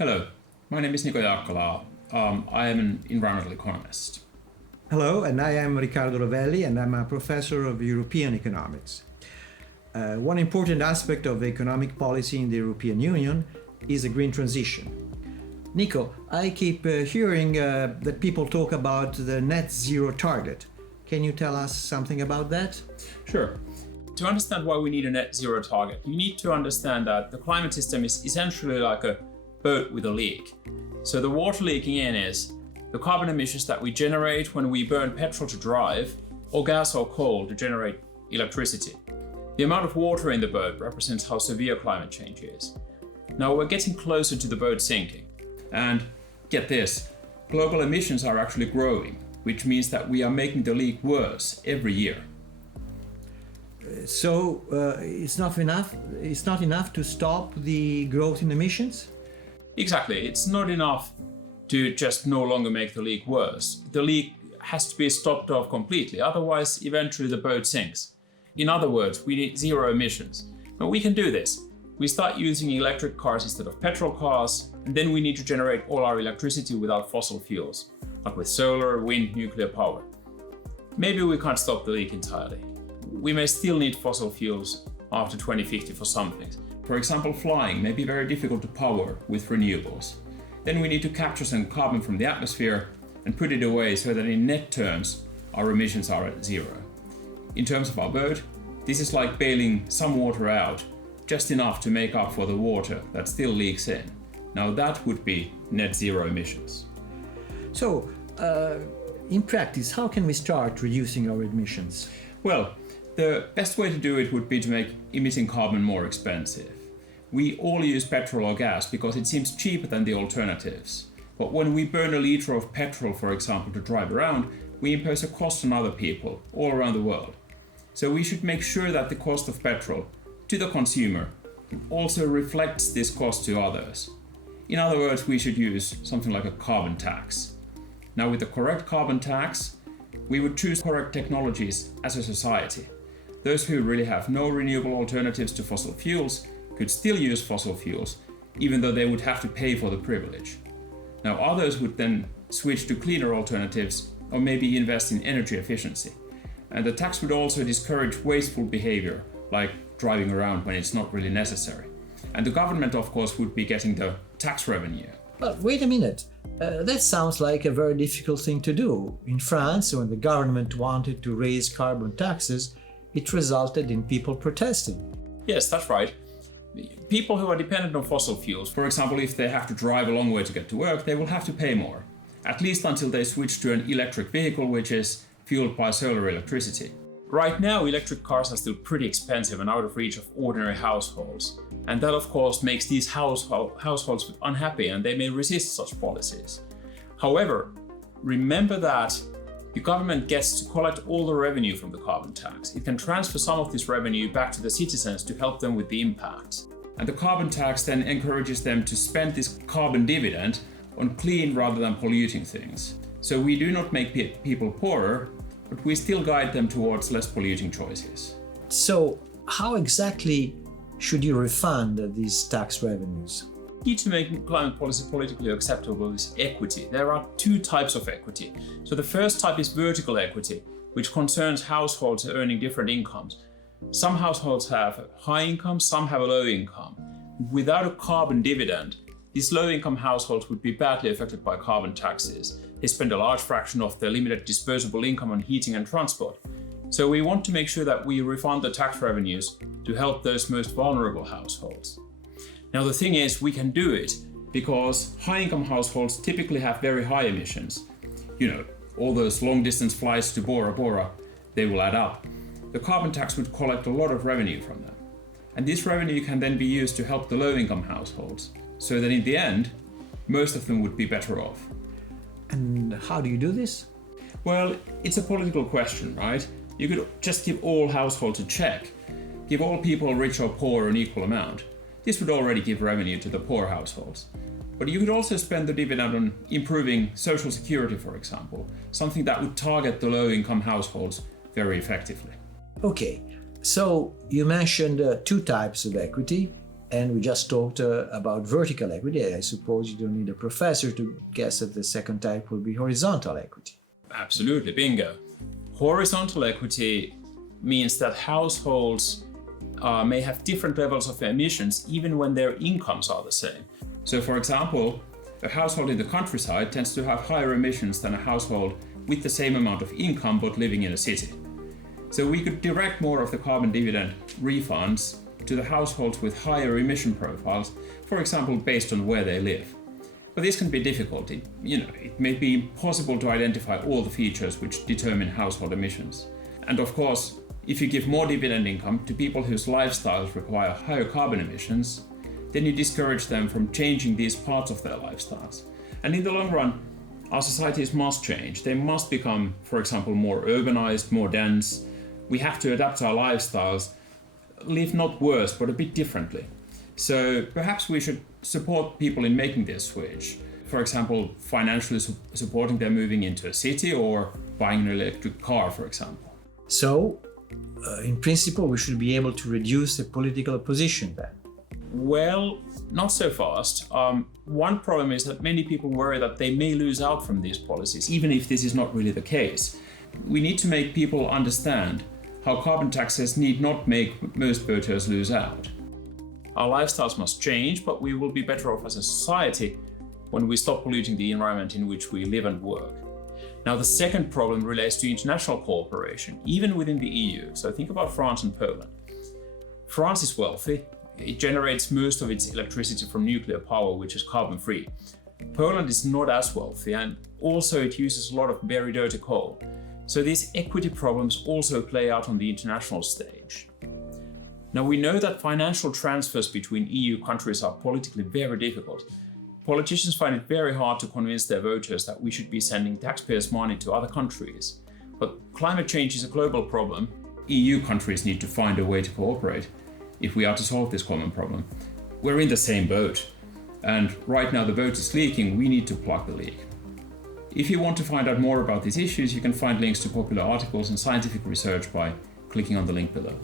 Hello, my name is Nikko Jaakkola. I am an environmental economist. Hello, and I am Riccardo Rovelli, and I'm a professor of European economics. One important aspect of economic policy in the European Union is the green transition. Nikko, I keep hearing that people talk about the net zero target. Can you tell us something about that? Sure. To understand why we need a net zero target, you need to understand that the climate system is essentially like a boat with a leak. So the water leaking in is the carbon emissions that we generate when we burn petrol to drive, or gas or coal to generate electricity. The amount of water in the boat represents how severe climate change is. Now we're getting closer to the boat sinking. And get this, global emissions are actually growing, which means that we are making the leak worse every year. So it's not enough to stop the growth in emissions? Exactly, it's not enough to just no longer make the leak worse. The leak has to be stopped off completely, otherwise eventually the boat sinks. In other words, we need zero emissions. But we can do this. We start using electric cars instead of petrol cars, and then we need to generate all our electricity without fossil fuels, like with solar, wind, nuclear power. Maybe we can't stop the leak entirely. We may still need fossil fuels after 2050 for some things. For example, flying may be very difficult to power with renewables. Then we need to capture some carbon from the atmosphere and put it away so that in net terms our emissions are at zero. In terms of our boat, this is like bailing some water out, just enough to make up for the water that still leaks in. Now that would be net zero emissions. So, in practice, how can we start reducing our emissions? Well, the best way to do it would be to make emitting carbon more expensive. We all use petrol or gas because it seems cheaper than the alternatives. But when we burn a liter of petrol, for example, to drive around, we impose a cost on other people all around the world. So we should make sure that the cost of petrol to the consumer also reflects this cost to others. In other words, we should use something like a carbon tax. Now, with the correct carbon tax, we would choose correct technologies as a society. Those who really have no renewable alternatives to fossil fuels could still use fossil fuels, even though they would have to pay for the privilege. Now, others would then switch to cleaner alternatives or maybe invest in energy efficiency. And the tax would also discourage wasteful behavior, like driving around when it's not really necessary. And the government, of course, would be getting the tax revenue. But wait a minute, that sounds like a very difficult thing to do. In France, when the government wanted to raise carbon taxes, it resulted in people protesting. Yes, that's right. People who are dependent on fossil fuels, for example, if they have to drive a long way to get to work, they will have to pay more, at least until they switch to an electric vehicle which is fueled by solar electricity. Right now, electric cars are still pretty expensive and out of reach of ordinary households. And that, of course, makes these households unhappy and they may resist such policies. However, remember that the government gets to collect all the revenue from the carbon tax. It can transfer some of this revenue back to the citizens to help them with the impact. And the carbon tax then encourages them to spend this carbon dividend on clean rather than polluting things. So we do not make people poorer, but we still guide them towards less polluting choices. So, how exactly should you refund these tax revenues? Key to making climate policy politically acceptable is equity. There are two types of equity. So the first type is vertical equity, which concerns households earning different incomes. Some households have high income, some have a low income. Without a carbon dividend, these low-income households would be badly affected by carbon taxes. They spend a large fraction of their limited disposable income on heating and transport. So we want to make sure that we refund the tax revenues to help those most vulnerable households. Now the thing is, we can do it because high-income households typically have very high emissions. All those long-distance flights to Bora Bora, they will add up. The carbon tax would collect a lot of revenue from them. And this revenue can then be used to help the low-income households, so that in the end, most of them would be better off. And how do you do this? Well, it's a political question, right? You could just give all households a check, give all people, rich or poor, an equal amount. This would already give revenue to the poor households. But you could also spend the dividend on improving social security, for example, something that would target the low-income households very effectively. Okay, so you mentioned two types of equity, And we just talked about vertical equity. I suppose you don't need a professor to guess that the second type will be horizontal equity. Absolutely, bingo. Horizontal equity means that households may have different levels of emissions even when their incomes are the same. So for example, a household in the countryside tends to have higher emissions than a household with the same amount of income but living in a city. So we could direct more of the carbon dividend refunds to the households with higher emission profiles, for example, based on where they live. But this can be difficult. It may be impossible to identify all the features which determine household emissions. And of course, if you give more dividend income to people whose lifestyles require higher carbon emissions, then you discourage them from changing these parts of their lifestyles. And in the long run, our societies must change. They must become, for example, more urbanized, more dense. We have to adapt our lifestyles, live not worse, but a bit differently. So perhaps we should support people in making this switch. For example, financially supporting them moving into a city or buying an electric car, for example. So, in principle, we should be able to reduce the political opposition then. Well, not so fast. One problem is that many people worry that they may lose out from these policies, even if this is not really the case. We need to make people understand how carbon taxes need not make most voters lose out. Our lifestyles must change, but we will be better off as a society when we stop polluting the environment in which we live and work. Now, the second problem relates to international cooperation, even within the EU. So think about France and Poland. France is wealthy. It generates most of its electricity from nuclear power, which is carbon-free. Poland is not as wealthy, and also it uses a lot of very dirty coal. So these equity problems also play out on the international stage. Now, we know that financial transfers between EU countries are politically very difficult. Politicians find it very hard to convince their voters that we should be sending taxpayers' money to other countries. But climate change is a global problem. EU countries need to find a way to cooperate if we are to solve this common problem. We're in the same boat, and right now the boat is leaking. We need to plug the leak. If you want to find out more about these issues, you can find links to popular articles and scientific research by clicking on the link below.